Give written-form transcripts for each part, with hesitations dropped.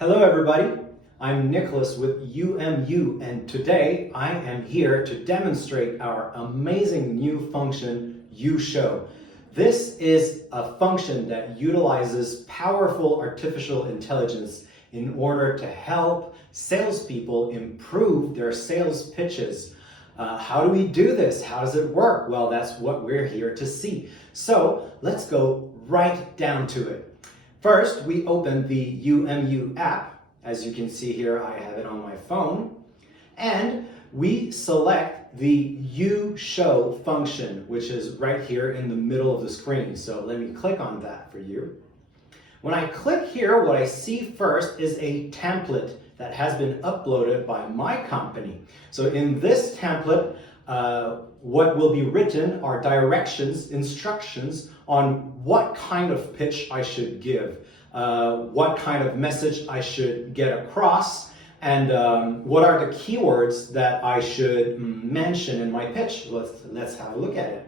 Hello everybody, I'm Nicholas with UMU, and today I am here to demonstrate our amazing new function, uShow. This is a function that utilizes powerful artificial intelligence in order to help salespeople improve their sales pitches. How do we do this? How does it work? Well, that's what we're here to see. So let's go right down to it. First, we open the UMU app. As you can see here, I have it on my phone. And we select the uShow function, which is right here in the middle of the screen. So let me click on that for you. When I click here, what I see first is a template that has been uploaded by my company. So in this template, what will be written are directions, instructions on what kind of pitch I should give, what kind of message I should get across, and what are the keywords that I should mention in my pitch. Let's have a look at it.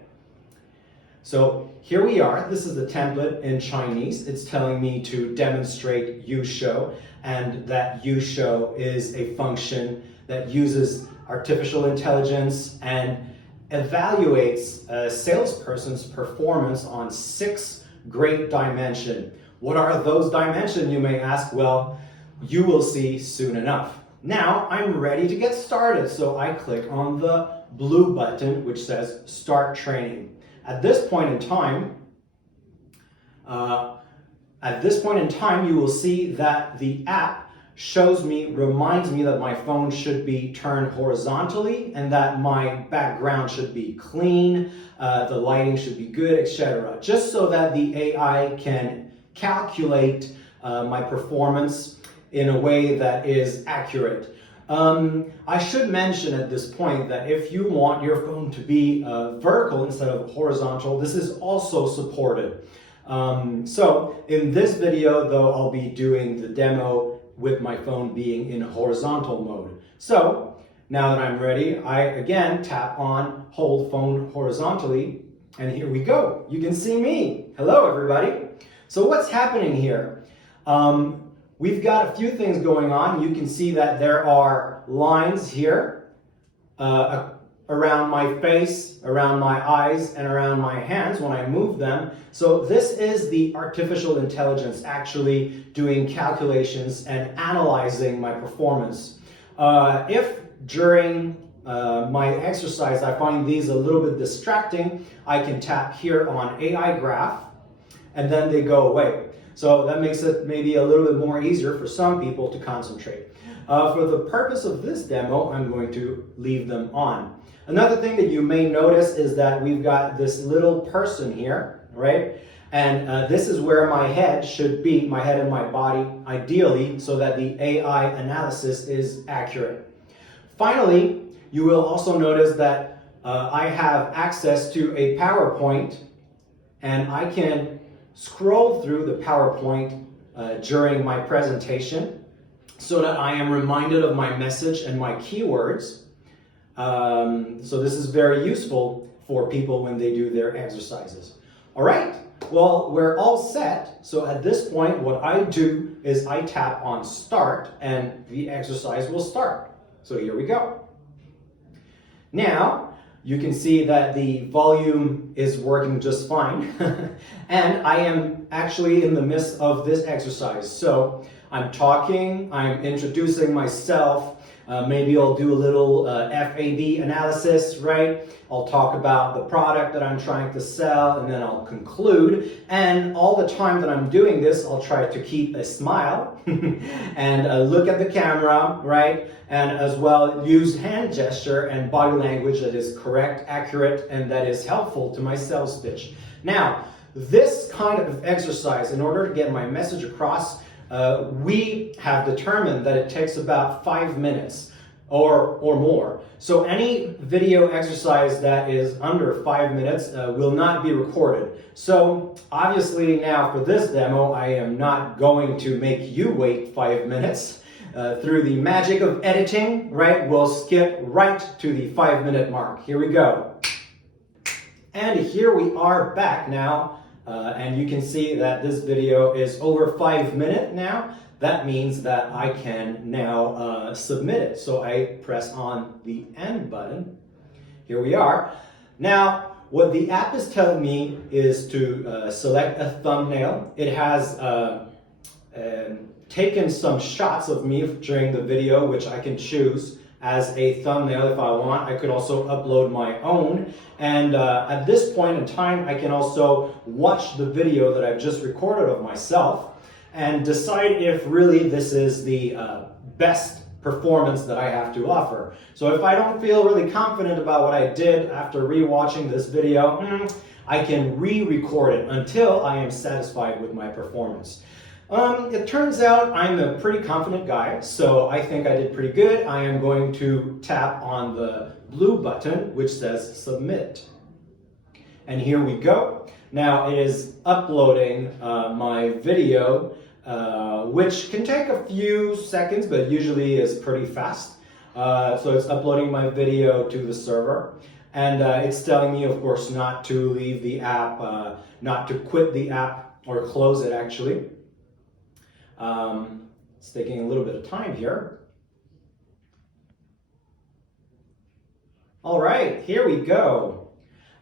So here we are. This is the template in Chinese. It's telling me to demonstrate uShow, and that uShow is a function that uses artificial intelligence and evaluates a salesperson's performance on 6 great dimensions. What are those dimensions, you may ask? Well, you will see soon enough. Now I'm ready to get started, so I click on the blue button which says Start Training. At this point in time, you will see that the app reminds me that my phone should be turned horizontally and that my background should be clean, the lighting should be good, etc. Just so that the AI can calculate my performance in a way that is accurate. I should mention at this point that if you want your phone to be vertical instead of horizontal, this is also supported. So in this video, though, I'll be doing the demo with my phone being in horizontal mode. So now that I'm ready, I again tap on Hold Phone Horizontally, and here we go. You can see me. Hello, everybody. So what's happening here? We've got a few things going on. You can see that there are lines here around my face, around my eyes, and around my hands when I move them. So this is the artificial intelligence actually doing calculations and analyzing my performance. If during my exercise I find these a little bit distracting, I can tap here on AI graph, and then they go away. So that makes it maybe a little bit more easier for some people to concentrate. For the purpose of this demo, I'm going to leave them on. Another thing that you may notice is that we've got this little person here, right? And this is where my head should be, my head and my body, ideally, so that the AI analysis is accurate. Finally, you will also notice that I have access to a PowerPoint, and I can scroll through the PowerPoint during my presentation so that I am reminded of my message and my keywords. So this is very useful for people when they do their exercises. All right, well, we're all set. So at this point, what I do is I tap on Start, and the exercise will start. So here we go. Now, you can see that the volume is working just fine. And I am actually in the midst of this exercise. So I'm talking, I'm introducing myself. Maybe I'll do a little FAB analysis, right? I'll talk about the product that I'm trying to sell, and then I'll conclude. And all the time that I'm doing this, I'll try to keep a smile and look at the camera, right? And as well use hand gesture and body language that is correct, accurate, and that is helpful to my sales pitch. Now, this kind of exercise, in order to get my message across, we have determined that it takes about 5 minutes or more. So any video exercise that is under 5 minutes will not be recorded. So obviously now for this demo, I am not going to make you wait 5 minutes. Through the magic of editing, right, we'll skip right to the 5-minute mark. Here we go. And here we are back now. And you can see that this video is over 5 minutes now. that means that I can now submit it. So I press on the end button. Here we are. Now, what the app is telling me is to select a thumbnail. It has taken some shots of me during the video, which I can choose as a thumbnail if I want. I could also upload my own. And at this point in time, I can also watch the video that I've just recorded of myself and decide if really this is the best performance that I have to offer. So if I don't feel really confident about what I did after rewatching this video, I can re-record it until I am satisfied with my performance. It turns out I'm a pretty confident guy, so I think I did pretty good. I am going to tap on the blue button which says submit. And here we go. Now it is uploading my video, which can take a few seconds, but usually is pretty fast. So it's uploading my video to the server. And it's telling me, of course, not to leave the app, not to quit the app or close it actually. It's taking a little bit of time here. All right, here we go.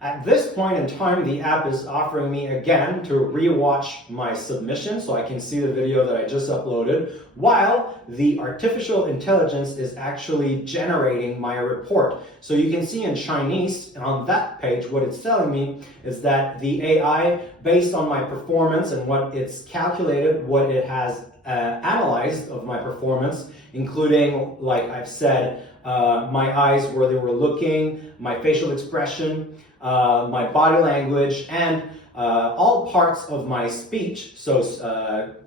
At this point in time, the app is offering me again to rewatch my submission so I can see the video that I just uploaded, while the artificial intelligence is actually generating my report. So you can see in Chinese on that page, what it's telling me is that the AI, based on my performance and what it's calculated, what it has analyzed of my performance, including, like I've said, my eyes where they were looking, my facial expression, my body language, and all parts of my speech. So,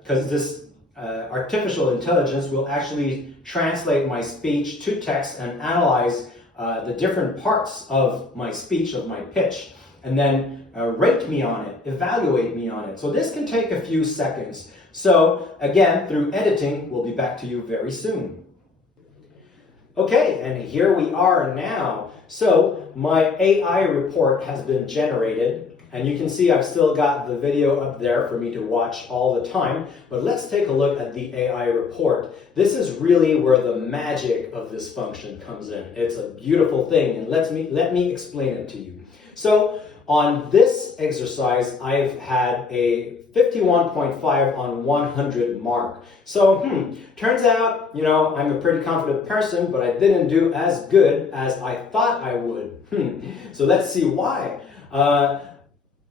because this artificial intelligence will actually translate my speech to text and analyze the different parts of my speech, of my pitch, and then rate me on it, evaluate me on it. So this can take a few seconds. So again, through editing, we'll be back to you very soon. Okay, and here we are now. So my AI report has been generated, and you can see I've still got the video up there for me to watch all the time, but let's take a look at the AI report. This is really where the magic of this function comes in. It's a beautiful thing, and let me explain it to you. So on this exercise, I've had a 51.5 on 100 mark. So, turns out, I'm a pretty confident person, but I didn't do as good as I thought I would. So let's see why.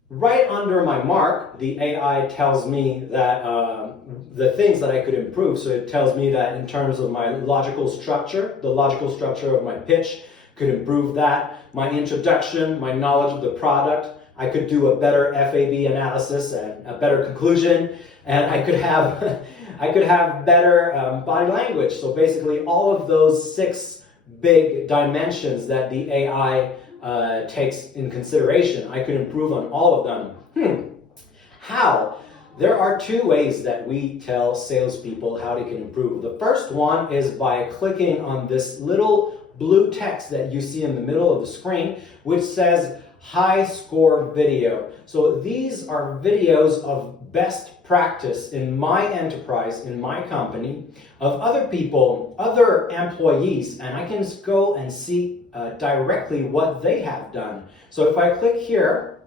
Right under my mark, the AI tells me that the things that I could improve. So it tells me that in terms of my logical structure, the logical structure of my pitch, could improve that. My introduction, my knowledge of the product, I could do a better FAB analysis and a better conclusion, and I could have better body language. So basically all of those 6 big dimensions that the AI takes in consideration, I could improve on all of them. How? There are 2 ways that we tell salespeople how they can improve. The first one is by clicking on this little blue text that you see in the middle of the screen, which says high score video. So these are videos of best practice in my enterprise, in my company, of other people, other employees, and I can go and see directly what they have done. So if I click here,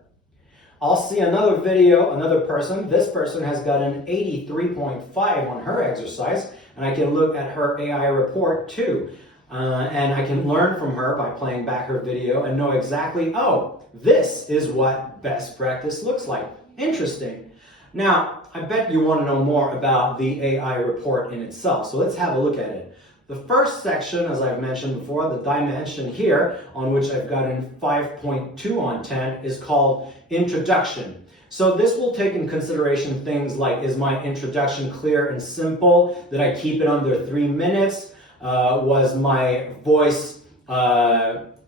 I'll see another video, another person. This person has got an 83.5 on her exercise, and I can look at her AI report too. And I can learn from her by playing back her video and know exactly, oh, this is what best practice looks like. Interesting. Now, I bet you want to know more about the AI report in itself, so let's have a look at it. The first section, as I've mentioned before, the dimension here, on which I've gotten 5.2 on 10, is called Introduction. So this will take in consideration things like, is my introduction clear and simple? Did I keep it under 3 minutes? Was my voice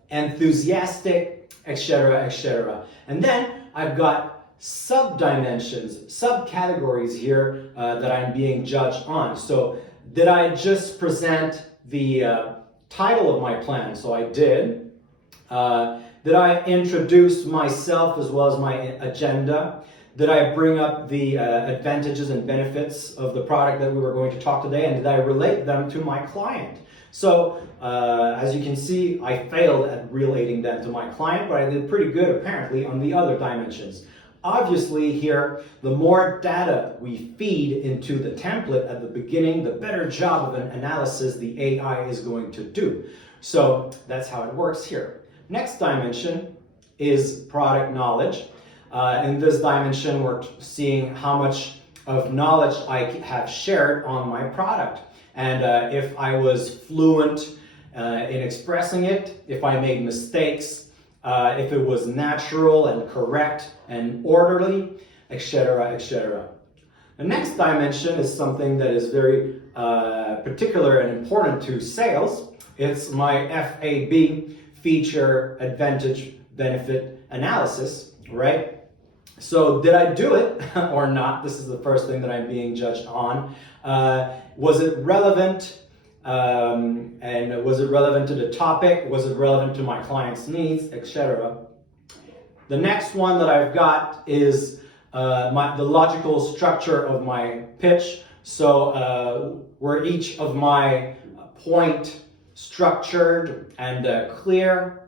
enthusiastic, etc., etc. And then I've got sub-dimensions, subcategories here that I'm being judged on. So did I just present the title of my plan? So I did. Did I introduce myself as well as my agenda? Did I bring up the advantages and benefits of the product that we were going to talk today, and did I relate them to my client? So, as you can see, I failed at relating them to my client, but I did pretty good apparently on the other dimensions. Obviously here, the more data we feed into the template at the beginning, the better job of an analysis the AI is going to do. So that's how it works here. Next dimension is product knowledge. In this dimension, we're seeing how much of knowledge I have shared on my product. And if I was fluent in expressing it, if I made mistakes, if it was natural and correct and orderly, etc., etc. The next dimension is something that is very particular and important to sales. It's my FAB, feature, advantage, benefit analysis, right? So did I do it or not? This is the first thing that I'm being judged on. Was it relevant? And was it relevant to the topic? Was it relevant to my client's needs, etc.? The next one that I've got is the logical structure of my pitch. So were each of my point structured and clear?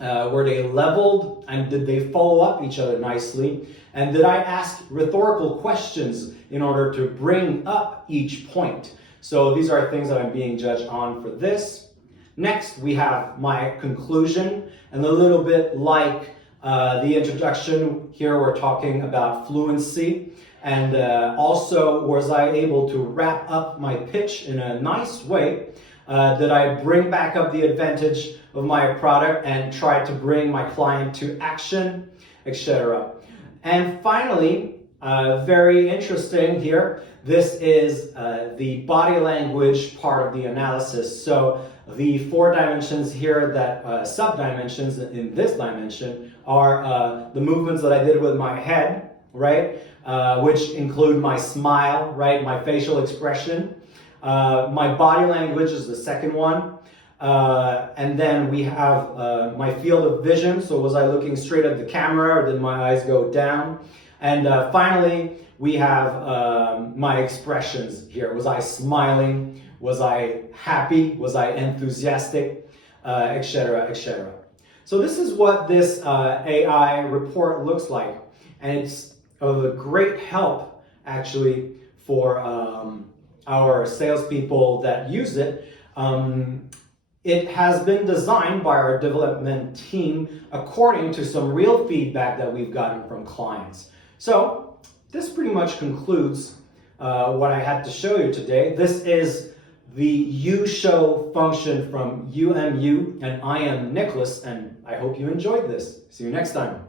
Were they leveled, and did they follow up each other nicely? And did I ask rhetorical questions in order to bring up each point? So these are things that I'm being judged on for this. Next, we have my conclusion, and a little bit like the introduction, here we're talking about fluency, and also was I able to wrap up my pitch in a nice way? Did I bring back up the advantage of my product and try to bring my client to action, etc.? And finally, very interesting here, this is the body language part of the analysis. So the 4 dimensions here, that sub-dimensions in this dimension are the movements that I did with my head, right? Which include my smile, right? My facial expression. My body language is the second one. And then we have my field of vision. So was I looking straight at the camera, or did my eyes go down? And finally, we have my expressions here. Was I smiling? Was I happy? Was I enthusiastic? Etc., etc. So this is what this AI report looks like. And it's of a great help, actually, for our salespeople that use it. It has been designed by our development team according to some real feedback that we've gotten from clients. So this pretty much concludes what I had to show you today. This is the uShow function from UMU, and I am Nicholas, and I hope you enjoyed this. See you next time.